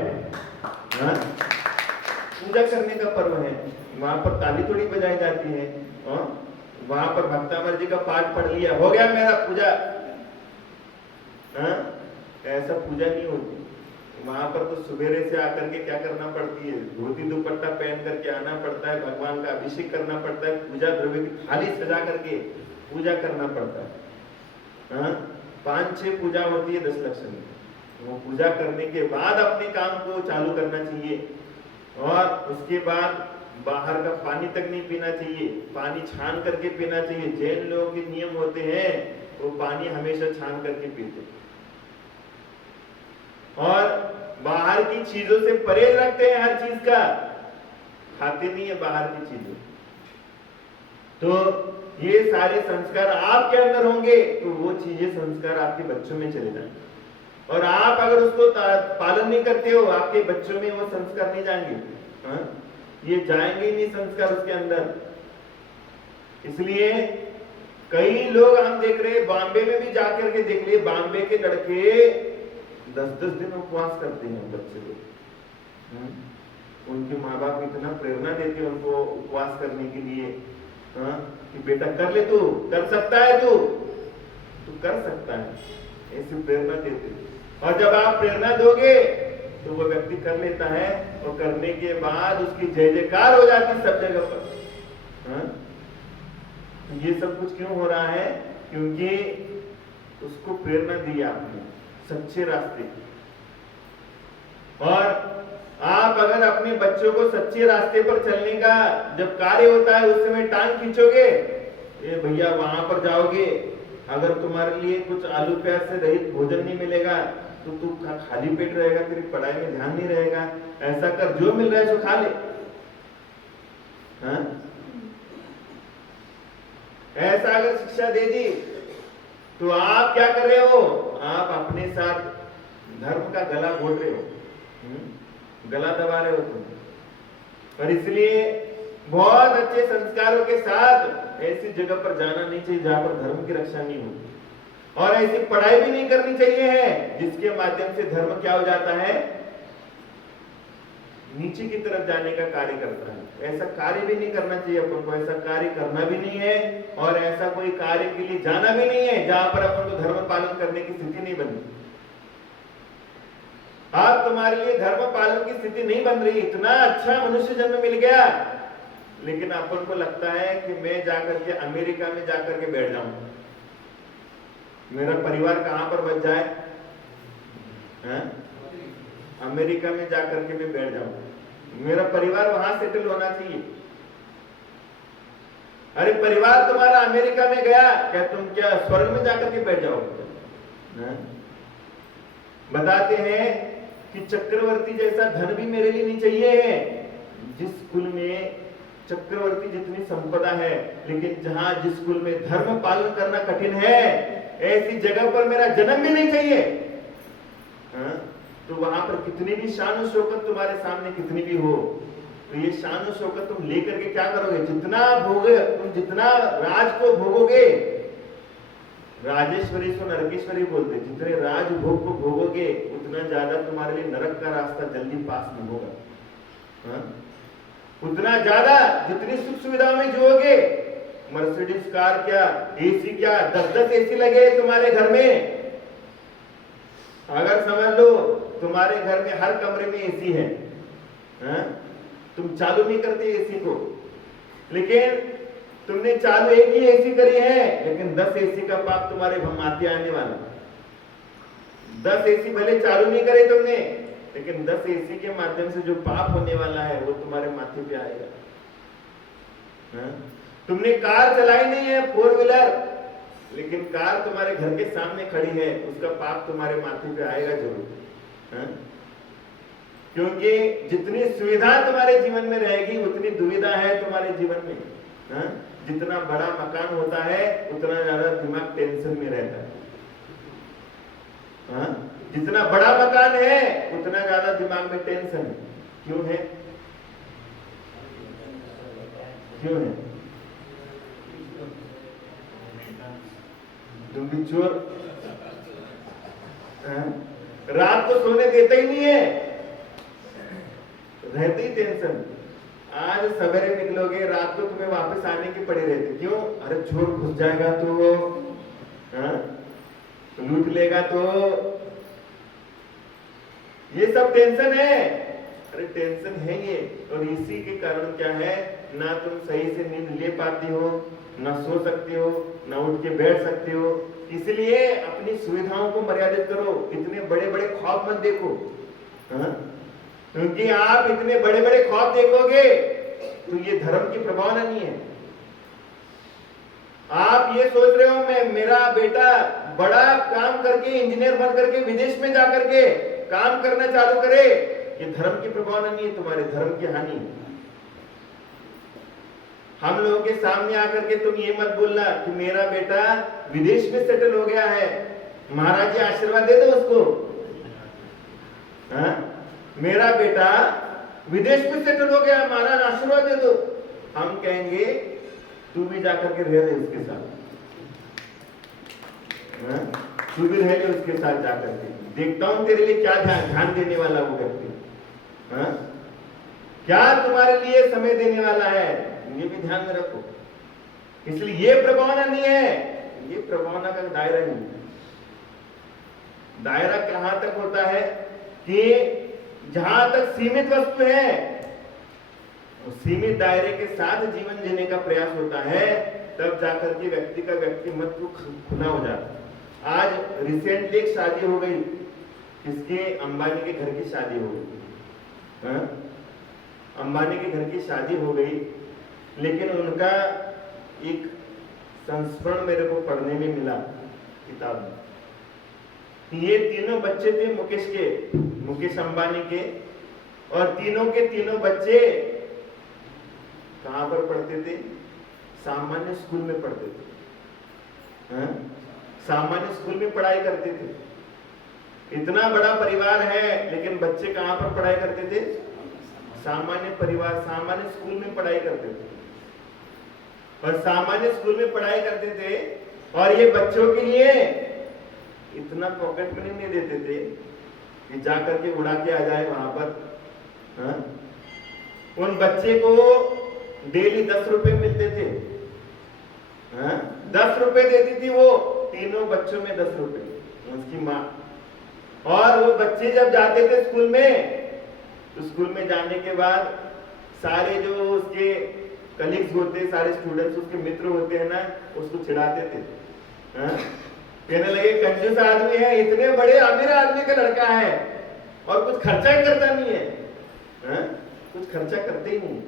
पूजा करने का पर्व है। वहां पर ताली थोड़ी बजाई जाती है, वहां पर भक्तामर जी का पाठ पढ़ लिया, हो गया मेरा पूजा, ऐसा पूजा नहीं होती। वहां पर तो सुबेरे से आकर के क्या करना पड़ती है, धोती दुपट्टा पहन करके आना पड़ता है, भगवान का अभिषेक करना पड़ता है, पूजा द्रव्य की थाली सजा करके पूजा करना पड़ता है। 5-6 पूजा होती है 10 लक्षण में, वो पूजा करने के बाद अपने काम को चालू करना चाहिए। और उसके बाद बाहर का पानी तक नहीं पीना चाहिए, पानी छान करके पीना चाहिए। जैन लोगों के नियम होते हैं, वो पानी हमेशा छान करके पीते, और बाहर की चीजों से परहेज रखते हैं, हर चीज का खाते नहीं है बाहर की चीजें। तो ये सारे संस्कार आपके अंदर होंगे तो वो चीजें संस्कार आपके बच्चों में चले जाएंगे, और आप अगर उसको पालन नहीं करते हो, आपके बच्चों में वो संस्कार नहीं जाएंगे, ये जाएंगे ही नहीं संस्कार उसके अंदर। इसलिए कई लोग हम देख रहे हैं, बॉम्बे में भी जाकर के देख लिए, बॉम्बे के लड़के 10-10 दिन उपवास करते हैं बच्चे लोग। उनके माँ बाप इतना प्रेरणा देते हैं उनको उपवास करने के लिए, कि बेटा कर ले, तू कर सकता है, तू कर सकता है, ऐसी प्रेरणा देते। और जब आप प्रेरणा दोगे तो वो व्यक्ति कर लेता है, और करने के बाद उसकी जय जयकार हो जाती सब जगह पर। ये सब कुछ क्यों हो रहा है, क्योंकि उसको प्रेरणा दी आपने सच्चे रास्ते। और आप अगर अपने बच्चों को सच्चे रास्ते पर चलने का जब कार्य होता है उस समय टांग खींचोगे, ये भैया वहां पर जाओगे, अगर तुम्हारे लिए कुछ आलू प्याज से रहित भोजन नहीं मिलेगा तो तू खाली पेट रहेगा, तेरी पढ़ाई में ध्यान नहीं रहेगा, ऐसा कर जो मिल रहा है सो खा ले। हाँ? ऐसा अगर शिक्षा दे दी तो आप क्या कर रहे हो? आप अपने साथ धर्म का गला घोट रहे हो, गला दबा रहे हो तुम। और इसलिए बहुत अच्छे संस्कारों के साथ ऐसी जगह पर जाना नहीं चाहिए जहां पर धर्म की रक्षा नहीं होती, और ऐसी पढ़ाई भी नहीं करनी चाहिए है जिसके माध्यम से धर्म क्या हो जाता है, नीचे की तरफ जाने का कार्य करता है। ऐसा कार्य भी नहीं करना चाहिए अपन को, ऐसा कार्य करना भी नहीं है, और ऐसा कोई कार्य के लिए जाना भी नहीं है जहां पर अपन को धर्म पालन करने की स्थिति नहीं बनी। आप तुम्हारे लिए धर्म पालन की स्थिति नहीं बन रही, इतना अच्छा मनुष्य जन्म मिल गया, लेकिन अपन को लगता है कि मैं जाकर के अमेरिका में जाकर के बैठ जाऊं, मेरा परिवार कहां पर बच जाए, है? अमेरिका में जाकर के मैं बैठ जाऊं, मेरा परिवार वहां सेटल होना चाहिए। अरे परिवार तुम्हारा अमेरिका में गया, क्या तुम क्या स्वर्ग में जाकर के बैठ जाओगे? बताते हैं कि चक्रवर्ती जैसा धन भी मेरे लिए नहीं चाहिए। जिस कुल में चक्रवर्ती जितनी संपदा है, लेकिन जहां जिस कुल में धर्म पालन करना कठिन है, ऐसी जगह पर मेरा जन्म भी नहीं चाहिए। हाँ? तो वहां पर कितनी भी शान और शौकत तुम्हारे सामने कितनी भी हो, तो ये शान और शौकत तुम लेकर के क्या करोगे? जितना भोगे तुम, जितना राज को भोगोगे, राजेश्वरी को नरकेश्वरी बोलते, जितने राज भोग को भोगोगे उतना ज्यादा तुम्हारे लिए नरक का रास्ता जल्दी पास नहीं होगा। हाँ? उतना ज्यादा जितनी सुख सुविधाओं में जियोगे, मर्सिडीज कार क्या, एसी क्या, 10-10 एसी लगे तुम्हारे घर में, अगर समझ लो तुम्हारे घर में हर कमरे में एसी है, हाँ? तुम चालू नहीं करते एसी को, लेकिन तुमने चालू एक ही एसी करी है, लेकिन 10 एसी का पाप तुम्हारे माथे आने वाला। 10 एसी भले चालू नहीं करे तुमने, लेकिन 10 एसी के माध्यम से जो पाप होने वाला है वो तुम्हारे माथे पे आएगा। हाँ? तुमने कार चलाई नहीं है 4 व्हीलर, लेकिन कार तुम्हारे घर के सामने खड़ी है, उसका पाप तुम्हारे माथे पे आएगा जरूर। हाँ? क्योंकि जितनी सुविधा तुम्हारे जीवन में रहेगी उतनी दुविधा है तुम्हारे जीवन में। हाँ? जितना बड़ा मकान होता है उतना ज्यादा दिमाग टेंशन में रहता है। हाँ? जितना बड़ा मकान है उतना ज्यादा दिमाग में टेंशन है। क्यों है? क्यों है? तुम भी चोर, रात को सोने देता ही नहीं है, रहती ही टेंशन। आज सवेरे निकलोगे, रात को तुम्हें वापस आने की पड़ी रहती। क्यों? अरे चोर घुस जाएगा तो, लूट लेगा तो, ये सब टेंशन है। अरे टेंशन है ये, और इसी के कारण क्या है, ना तुम सही से नींद ले पाती हो, ना सो सकते हो, ना उठ के बैठ सकते हो। इसलिए अपनी सुविधाओं को मर्यादित करो, इतने बड़े बड़े ख्वाब मत देखो। हाँ? क्योंकि आप इतने बड़े बड़े ख्वाब देखोगे तो ये धर्म की प्रभावना नहीं है। आप ये सोच रहे हो मैं, मेरा बेटा बड़ा काम करके इंजीनियर बन करके विदेश में जाकर के काम करना चालू करे, ये धर्म की प्रभावना नहीं है, तुम्हारे धर्म की हानि है। हम लोगों के सामने आकर के तुम ये मत बोलना कि मेरा बेटा विदेश में सेटल हो गया है, महाराज जी आशीर्वाद दे दो उसको। हाँ? मेरा बेटा विदेश में सेटल हो गया, महाराज आशीर्वाद दे दो। हम कहेंगे तू भी जाकर के रह ले उसके साथ, तू भी रह ले उसके साथ जाकर के, देखता हूं तेरे लिए क्या ध्यान देने वाला वो व्यक्ति, क्या तुम्हारे लिए समय देने वाला है, ये भी ध्यान में रखो। इसलिए ये प्रभावना नहीं है, ये प्रभावना का दायरा नहीं। दायरा कहां तक होता है कि जहां तक सीमित वस्तु है, सीमित दायरे के साथ जीवन जीने का प्रयास होता है, तब जाकर के व्यक्ति का व्यक्तिमत्व खुला हो जाता है। आज रिसेंटली एक शादी हो गई, किसके, अंबानी के घर की शादी हो गई। हाँ? अंबानी के घर की शादी हो गई, लेकिन उनका एक संस्मरण मेरे को पढ़ने में मिला किताब में। ये तीनों बच्चे थे मुकेश अंबानी के, और तीनों के तीनों बच्चे कहां पर पढ़ते थे? सामान्य स्कूल में पढ़ते थे। हाँ? सामान्य स्कूल में पढ़ाई करते थे। इतना बड़ा परिवार है, लेकिन बच्चे कहां पर पढ़ाई करते थे? सामान्य परिवार, सामान्य स्कूल में पढ़ाई करते थे। और सामान्य स्कूल में पढ़ाई करते थे, और ये बच्चों के लिए इतना पॉकेट मनी नहीं देते थे कि जाकर के उड़ा के आ जाए वहां पर। हाँ? उन बच्चे को डेली 10 रुपए मिलते थे। हाँ? 10 रुपए देती थी वो, तीनों बच्चों में 10 रुपए उसकी माँ। और वो बच्चे जब जाते थे स्कूल में, तो स्कूल में जाने के बाद सारे जो उसके कलीग्स होते, सारे स्टूडेंट्स, उसके मित्र होते हैं ना, उसको चिढ़ाते थे। हाँ? कहने लगे कंजूस आदमी है, इतने बड़े अमीर आदमी का लड़का है और कुछ खर्चा ही करता नहीं है। हाँ? कुछ खर्चा करते ही नहीं।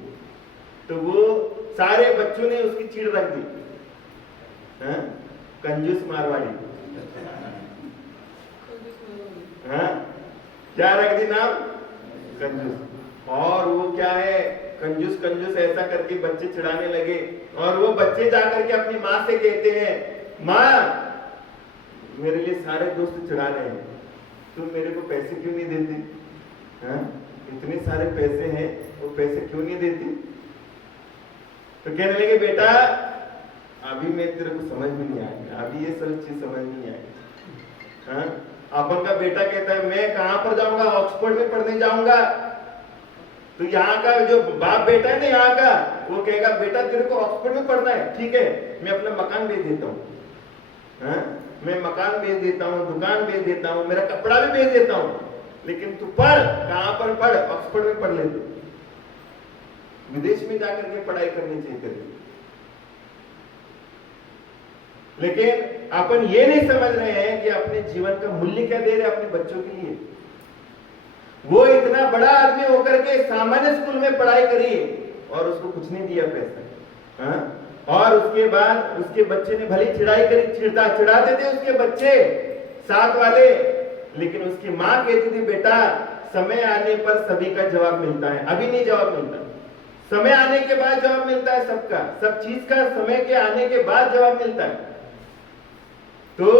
तो वो सारे बच्चों ने उसकी चीड़ रख दी। हाँ? कंजूस मारवाड़ी। हाँ? क्या रख दी नाम? कंजूस। और वो क्या है, कंजूस कंजूस ऐसा करके बच्चे चिढ़ाने लगे। और वो बच्चे जाकर के अपनी माँ से कहते हैं, माँ मेरे लिए सारे दोस्त चिढ़ा रहे हैं, तुम मेरे को पैसे क्यों नहीं देती? हाँ? इतने सारे पैसे हैं, वो पैसे क्यों नहीं देती? तो कहने लगे बेटा अभी मैं तेरे को समझ में नहीं आएगा, अभी ये सब चीज समझ में नहीं आएगी। हाँ? अपन का बेटा कहता है मैं कहां पर जाऊंगा, ऑक्सफोर्ड में पढ़ने जाऊंगा। तो यहाँ का जो बाप बेटा है ना यहाँ का, वो कहेगा बेटा तेरे को ऑक्सफोर्ड में पढ़ना है, ठीक है मैं अपना मकान बेच देता हूँ। हाँ? मैं मकान बेच देता हूँ, दुकान बेच देता हूँ, मेरा कपड़ा भी बेच देता हूँ, लेकिन तू पढ़। कहां पर पढ़? ऑक्सफोर्ड में पढ़ ले। तू विदेश में जाकर के पढ़ाई करनी चाहिए तेरे। लेकिन अपन ये नहीं समझ रहे हैं कि अपने जीवन का मूल्य क्या दे रहे हैं अपने बच्चों के लिए। वो इतना बड़ा आदमी होकर के सामान्य स्कूल में पढ़ाई करी और उसको कुछ नहीं दिया पैसा। हाँ? और उसके बाद उसके बच्चे ने भली चिढ़ाई करी, चिढ़ाते थे उसके बच्चे साथ वाले, लेकिन उसकी माँ कहती थी बेटा समय आने पर सभी का जवाब मिलता है, अभी नहीं जवाब मिलता, समय आने के बाद जवाब मिलता है सबका, सब चीज का समय के आने के बाद जवाब मिलता है। तो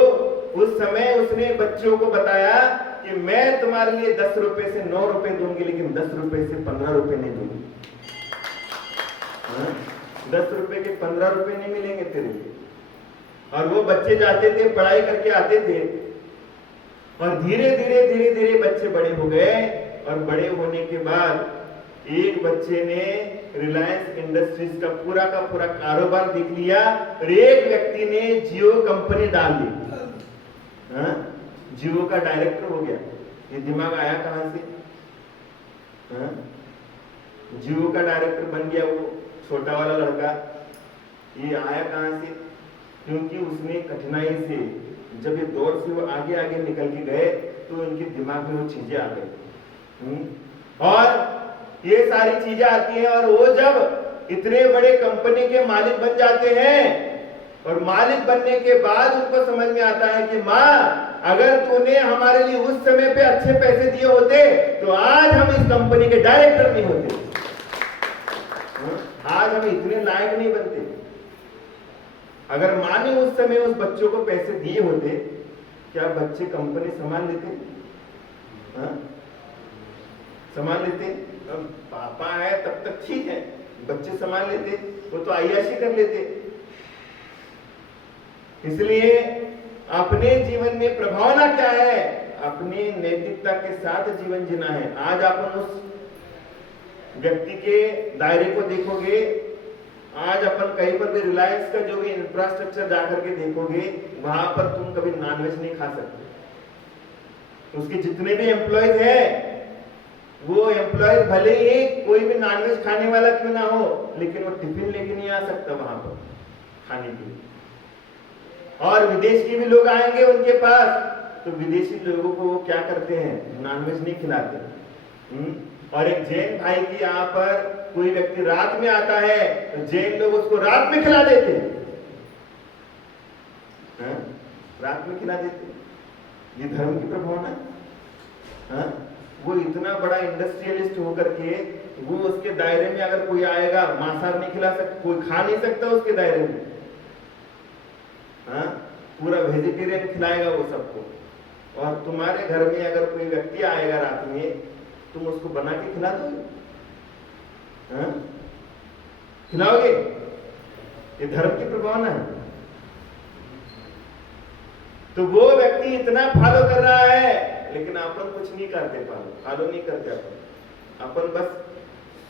उस समय उसने बच्चों को बताया कि मैं तुम्हारे लिए 10 रुपए से 9 रुपए दूंगी, लेकिन 10 रुपए से 15 रुपए नहीं दूंगी। 10 रुपए के 15 रुपए नहीं मिलेंगे तेरे। और वो बच्चे जाते थे, पढ़ाई करके आते थे, और धीरे धीरे धीरे धीरे बच्चे बड़े हो गए। और बड़े होने के बाद एक बच्चे ने रिलायंस इंडस्ट्रीज का पूरा कारोबार देख लिया, और एक व्यक्ति ने जियो कंपनी डाल दी। हाँ? जियो का डायरेक्टर हो गया। ये दिमाग आया कहां से? हाँ? जियो का डायरेक्टर बन गया वो छोटा वाला लड़का। ये आया कहां से? क्योंकि उसने कठिनाई से, जब ये दौर से वो आगे आगे निकल के गए, तो उनके दिमाग में वो चीजें आ गई। और ये सारी चीजें आती हैं, और वो जब इतने बड़े कंपनी के मालिक बन जाते हैं, और मालिक बनने के बाद उनको समझ में आता है कि माँ अगर तूने हमारे लिए उस समय पे अच्छे पैसे दिए होते तो आज हम इस कंपनी के डायरेक्टर नहीं होते, आज हम इतने लायक नहीं बनते। अगर माँ ने उस समय उस बच्चों को पैसे दिए होते, क्या बच्चे कंपनी संभाल लेते? हाँ? संभाल लेते? अब पापा है तब तक ठीक है, बच्चे संभाल लेते, वो तो अय्याशी कर लेते। इसलिए अपने जीवन में प्रभावना क्या है? अपनी नैतिकता के साथ जीवन जीना है। आज अपन उस व्यक्ति के दायरे को देखोगे, आज अपन कहीं पर भी रिलायंस का जो भी इंफ्रास्ट्रक्चर जाकर के देखोगे, वहां पर तुम कभी नॉनवेज नहीं खा सकते। उसके जितने भी एम्प्लॉयज हैं, वो एम्प्लॉयज भले ही कोई भी नॉनवेज खाने वाला क्यों ना हो, लेकिन वो टिफिन लेके नहीं आ सकता वहां पर खाने के लिए। और विदेश के भी लोग आएंगे उनके पास, तो विदेशी लोगों को वो क्या करते हैं, नॉनवेज नहीं खिलाते। और एक जैन भाई की यहाँ पर कोई व्यक्ति रात में आता है तो जैन लोग उसको रात में खिला देते हैं, रात में खिला देते हैं। ये धर्म की प्रभावना है। वो इतना बड़ा इंडस्ट्रियलिस्ट होकर के वो उसके दायरे में अगर कोई आएगा, मांसाहार नहीं खिला सकता, कोई खा नहीं सकता उसके दायरे में, पूरा वेजिटेरियन खिलाएगा वो सबको। और तुम्हारे घर में अगर कोई व्यक्ति आएगा रात में, तुम उसको बना के खिला दोगे? खिलाओगे? ये धर्म की प्रभावना है। तो वो व्यक्ति इतना फॉलो कर रहा है, लेकिन अपन कुछ नहीं करते, फॉलो नहीं करते। अपन बस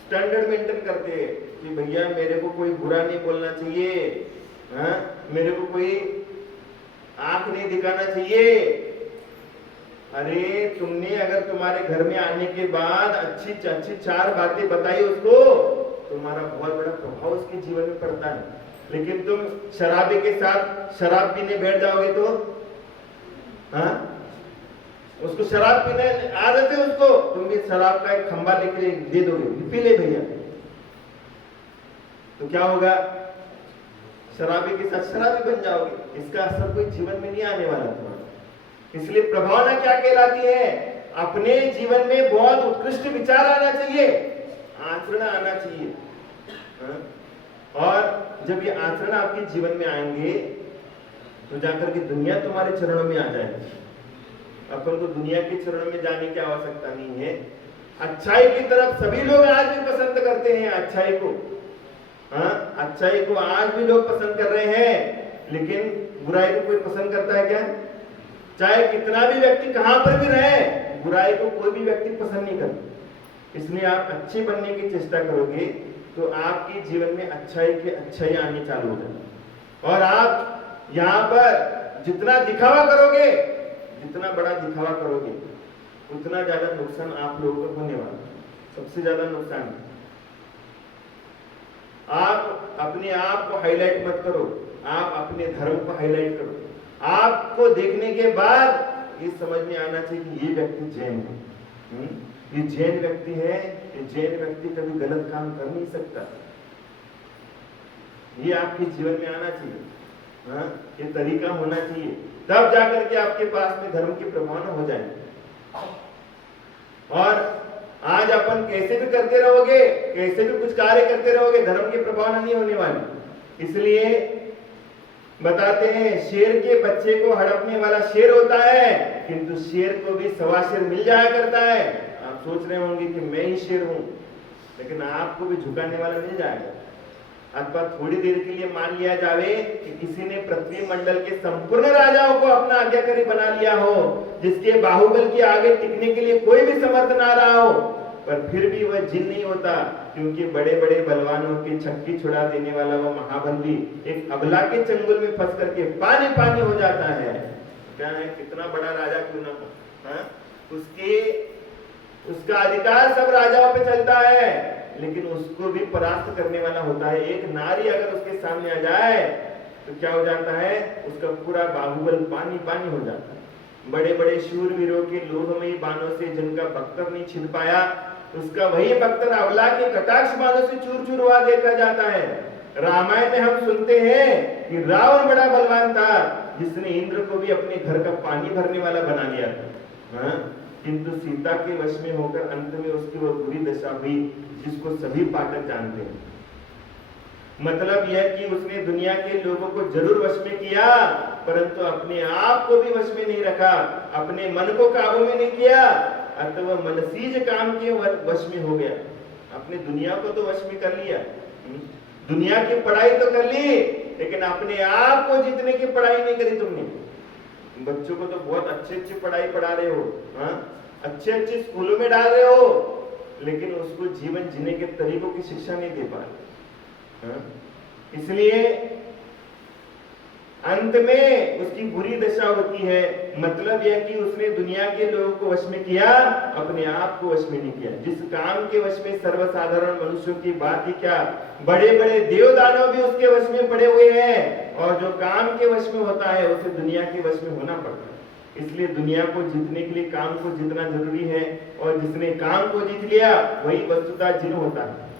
स्टैंडर्ड मेंटेन करते हैं कि भैया मेरे को कोई बुरा नहीं बोलना चाहिए, मेरे को कोई आंख नहीं दिखाना चाहिए। अरे तुमने अगर तुम्हारे घर में आने के बाद अच्छी अच्छी 4 बातें बताई उसको, तुम्हारा बहुत बड़ा प्रभाव उसके जीवन में पड़ता है। लेकिन तुम शराबी के साथ शराब पीने बैठ जाओगे तो उसको शराब पीने आदत है उसको, तुम भी शराब का एक खंबा लेके दे दोगे, पी ले भैया, तो क्या होगा? शराबी के साथ शराबी बन जाओगे। इसका असर कोई जीवन में नहीं आने वाला तुम्हारा। इसलिए प्रभावना क्या कहलाती है? अपने जीवन में बहुत उत्कृष्ट विचार आना चाहिए, आचरण आना चाहिए। और जब ये आचरण आपके जीवन में आएंगे तो जाकर के दुनिया तुम्हारे चरणों में आ जाएगी। अपन को दुनिया के चरणों में जाने की आवश्यकता नहीं है। अच्छाई की तरफ सभी लोग आज भी पसंद करते हैं, अच्छाई को। अच्छाई को आज भी लोग पसंद कर रहे हैं, लेकिन बुराई को कोई पसंद करता है क्या? चाहे कितना भी व्यक्ति कहां पर भी रहे, बुराई को कोई भी व्यक्ति पसंद नहीं करता। इसलिए आप अच्छे बनने की चेष्टा करोगे तो आपके जीवन में अच्छाई आनी चालू हो जाएगी। और आप यहाँ पर जितना दिखावा करोगे, जितना बड़ा दिखावा करोगे, उतना ज्यादा नुकसान आप लोगों को होने वाला है। सबसे ज्यादा नुकसान आप अपने आप को हाईलाइट मत करो, आप अपने धर्म को हाईलाइट करो। आपको देखने के बाद ये समझ में आना चाहिए कि ये व्यक्ति जैन है, ये जैन व्यक्ति है, ये जैन व्यक्ति कभी गलत काम कर नहीं सकता। ये आपके जीवन में आना चाहिए, ये तरीका होना चाहिए, तब जाकर के आपके पास में धर्म की प्रभावना हो जाए। और आज अपन कैसे भी करते रहोगे, कैसे भी कुछ कार्य करते रहोगे, धर्म की प्रभावना नहीं होने वाली। इसलिए बताते हैं शेर के बच्चे को हड़पने वाला शेर होता है, किंतु शेर को भी 1.25 शेर मिल जाया करता है। आप सोच रहे होंगे कि मैं ही शेर हूं, लेकिन आपको भी झुकाने वाला मिल जाएगा। अथवा थोड़ी देर के लिए मान लिया जावे कि किसी ने पृथ्वी मंडल के संपूर्ण राजाओं को अपना आज्ञाकारी बना लिया हो, जिसके बाहुबल के आगे टिकने के लिए कोई भी समर्थ ना रहा हो, पर फिर भी वह जिन नहीं होता, क्योंकि बड़े बड़े बलवानों की छक्की छुड़ा देने वाला वह महाबली एक अबला के चंगुल में फंस करके पानी पानी हो जाता है। क्या है, कितना बड़ा राजा क्यों ना हो, उसका अधिकार सब राजाओं पे चलता है, लेकिन उसको भी परास्त करने वाला होता है। एक नारी अगर उसके सामने आ जाए तो क्या हो जाता है, उसका पूरा बाहुबल पानी पानी हो जाता है। बड़े बड़े शूरवीरों के लोहमयी बाणों से जिनका बख्तर नहीं छिन पाया, उसका वही बख्तर अबला के कटाक्ष बाणों से चूर चूर हुआ देखा जाता है। रामायण में हम सुनते हैं कि रावण बड़ा बलवान था, जिसने इंद्र को भी अपने घर का पानी भरने वाला बना लिया था, किंतु सीता के वश में होकर अंत में उसकी वह बुरी दशा हुई, जिसको सभी पाठक जानते हैं। मतलब यह कि उसने दुनिया के लोगों को जरूर वश में किया, परंतु अपने आप को भी वश में नहीं रखा, अपने मन को काबू में नहीं किया, अतः वह मनसीज काम के वश में हो गया। अपने दुनिया को तो वश में कर लिया, दुनिया की पढ़ाई तो कर ली, लेकिन अपने आप को जीतने की पढ़ाई नहीं करी तुमने। बच्चों को तो बहुत अच्छी अच्छी पढ़ाई पढ़ा रहे हो, अच्छे अच्छे स्कूलों में डाल रहे हो, लेकिन उसको जीवन जीने के तरीकों की शिक्षा नहीं दे पा रहे। इसलिए अंत में उसकी बुरी दशा होती है। मतलब यह कि उसने दुनिया के लोगों को वश में किया, अपने आप को वश में नहीं किया। जिस काम के वश में सर्वसाधारण मनुष्यों की बात ही क्या, बड़े बड़े देवदानव भी उसके वश में पड़े हुए हैं, और जो काम के वश में होता है उसे दुनिया के वश में होना पड़ता है। इसलिए दुनिया को जीतने के लिए काम को जीतना जरूरी है, और जिसने काम को जीत लिया वही वस्तुतः जिन होता है,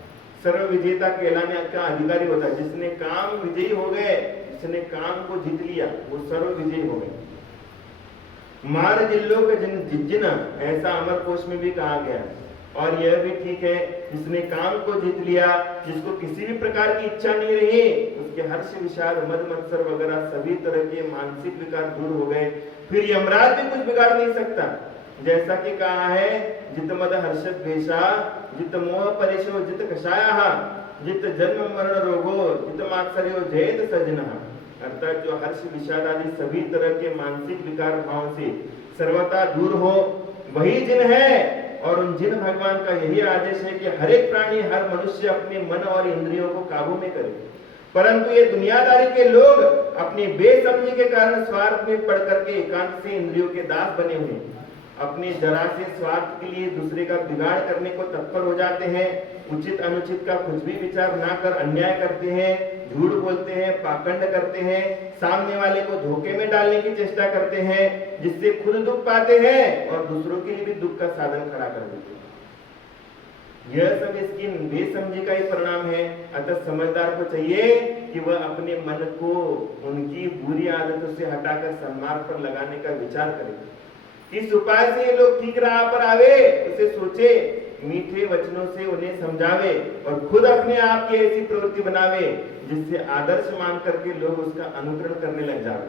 सर्व विजेता कहलाने का अधिकारी होता है। जिसने काम विजयी हो गए, जिसने काम को जीत लिया, वो सर्व विजयी हो गए। मार जिल्लो के जिन ऐसा अमर कोश में भी कहा गया है। और यह भी ठीक है, जिसने काम को जीत लिया, जिसको किसी भी प्रकार की इच्छा नहीं रही, उसके हर्ष विषाद मद मत्सर वगैरह सभी तरह के मानसिक विकार दूर हो गए, फिर यमराज भी कुछ बिगाड़ नहीं सकता। जैसा कि कहा है, जित मद हर्षद द्वेषा, जित मोह परेशो, जित कषाया, जित जन्म मरण रोगो, जित मात्सर्यो जयत सजनः। अर्थात जो हर्ष विषाद आदि सभी तरह के मानसिक विकार भाव से सर्वथा दूर हो, वही जिन है। और उन जिन भगवान का यही आदेश है कि हर एक प्राणी, हर मनुष्य अपने मन और इंद्रियों को काबू में करे। परंतु ये दुनियादारी के लोग अपनी बेसमझी के कारण स्वार्थ में पड़ करके एकांत से इंद्रियों के दास बने हुए, अपने जरा से स्वार्थ के लिए दूसरे का बिगाड़ करने को तत्पर हो जाते हैं। उचित अनुचित का कुछ भी विचार ना कर अन्याय करते हैं, झूठ बोलते हैं, पाखंड करते हैं, सामने वाले को धोखे में डालने की चेष्टा करते हैं, जिससे खुद दुख पाते हैं और दूसरों के लिए भी दुख का साधन खड़ा कर देते हैं। यह सब इसकी बेसमझी का ही परिणाम है। अतः समझदार को चाहिए कि वह अपने मन को उनकी बुरी आदतों से हटाकर सन्मार्ग पर लगाने का विचार करे। किस उपाय से ये लोग ठीक राह पर आवे उसे सोचे, मीठे वचनों से उन्हें समझावे और खुद अपने आप की ऐसी प्रवृत्ति बनावे जिससे आदर्श मान करके लोग उसका अनुकरण करने लग जावे।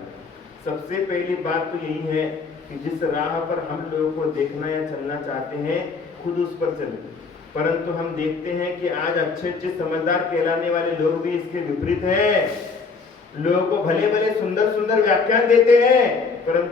सबसे पहली बात तो यही है कि जिस राह पर हम लोगों को देखना या चलना चाहते हैं, खुद उस पर चले। परंतु हम देखते हैं कि आज अच्छे अच्छे समझदार कहलाने वाले लोग भी इसके विपरीत हैं। लोगों को भले भले सुंदर सुंदर व्याख्यान देते हैं, परंतु